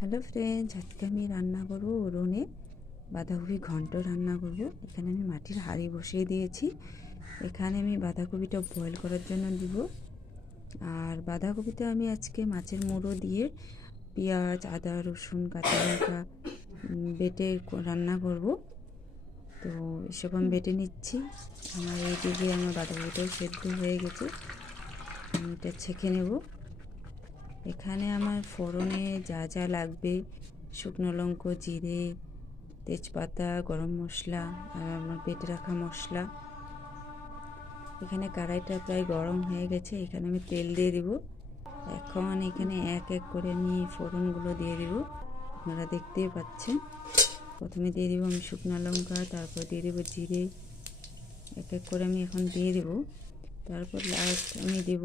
Hello friends, আজকে আমি রান্না করবো উনুনে বাঁধাকপি ঘন্ট রান্না করব। এখানে আমি মাটির হাঁড়ি বসিয়ে দিয়েছি। এখানে আমি বাঁধাকপিটা বয়েল করার জন্য দিব। আর বাঁধাকপিতে আমি আজকে মাছের মুড়ো দিয়ে পেঁয়াজ, আদা, রসুন, কাঁচা লঙ্কা বেটে রান্না করব। তো এসব আমি বেটে নিচ্ছি। আমার এইদিকে আমার বাঁধাকপিটাও সেদ্ধ হয়ে গেছে, আমি এটা ছেঁকে নেব। এখানে আমার ফোড়নে যা যা লাগবে, শুকনো লঙ্কা, জিরে, তেজপাতা, গরম মশলা আর আমার বেটে রাখা মশলা। এখানে কড়াইটা প্রায় গরম হয়ে গেছে, এখানে আমি তেল দিয়ে দেব। এখন এখানে এক এক করে আমি ফোড়নগুলো দিয়ে দেব, আপনারা দেখতেই পাচ্ছেন। প্রথমে দিয়ে দেবো আমি শুকনো লঙ্কা, তারপর দিয়ে দেবো জিরে, এক এক করে আমি এখন দিয়ে দেব। তারপর লাস্ট আমি দেব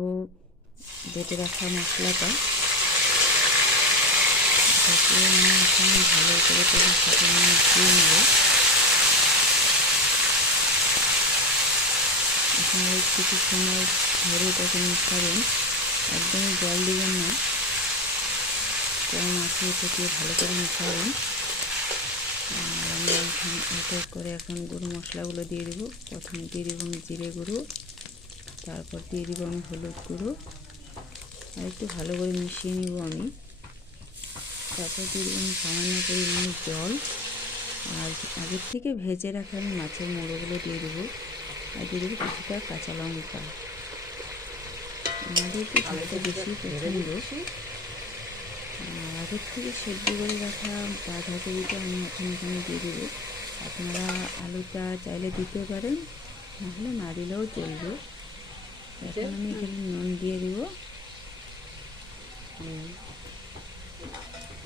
বেটে রাখা মশলাটা। তারপরে আমি এখন ভালো করে তেলের সাথে মিশিয়ে নেব। আপনারা কিছু সময় ধরে এটাকে মিশাবেন, একদমই জল দিবেন না, কম আছে এটাকে ভালো করে মিশাবেন। আর আমি এখন এক এক করে এখন গুঁড়ো মশলাগুলো দিয়ে দেবো। প্রথমে দিয়ে দেবো আমি জিরে গুঁড়ো, তারপর দিয়ে দেবো আমি হলুদ গুঁড়ো, আর একটু ভালো করে মিশিয়ে নেব আমি। তারপর দিয়ে দেবো আমি সামান্য পরিমাণে জল, আর আগের থেকে ভেজে রাখা আমি মাছের মুড়োগুলো দিয়ে দেবো, আর দিয়ে দেবো কিছুটা কাঁচা লঙ্কা। আমাদের একটু ঝালটা বেশি পছন্দ। আগের থেকে সেদ্ধ করে রাখা বাঁধাকপিটা আমি এখন এখানে দিয়ে দেবো। আপনারা আলুটা চাইলে দিতে পারেন, নাহলে না দিলেও চলবে। এখন আমি এখানে নুন দিয়ে দেবো।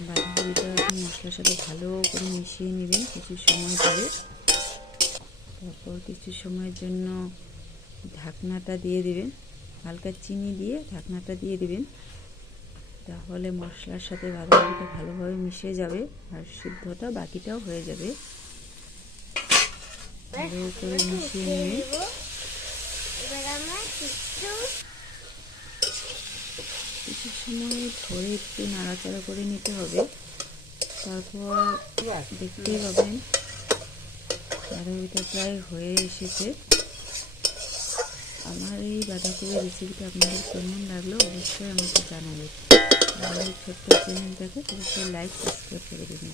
বাঁধাকপিটা এখন মশলার সাথে ভালো করে মিশিয়ে নেবেন কিছু সময় ধরে। তারপর কিছু সময়ের জন্য ঢাকনাটা দিয়ে দেবেন, হালকা চিনি দিয়ে ঢাকনাটা দিয়ে দেবেন। তাহলে মশলার সাথে বাঁধাকপিটা ভালোভাবে মিশে যাবে, আর সিদ্ধটা বাকিটাও হয়ে যাবে। ভালো করে মিশিয়ে নেবেন। কিছু সময় ধরে একটু নাড়াচাড়া করে নিতে হবে। তারপর দেখতেই পাবেন বাঁধাকপিটা প্রায় হয়ে এসেছে। আমার এই বাঁধাকপির রেসিপিটা আপনাদের কেমন লাগলো অবশ্যই আমাকে জানাবেন। আমার এই ছোট্ট চ্যানেলটাকে অবশ্যই লাইক, সাবস্ক্রাইব করে দেবেন।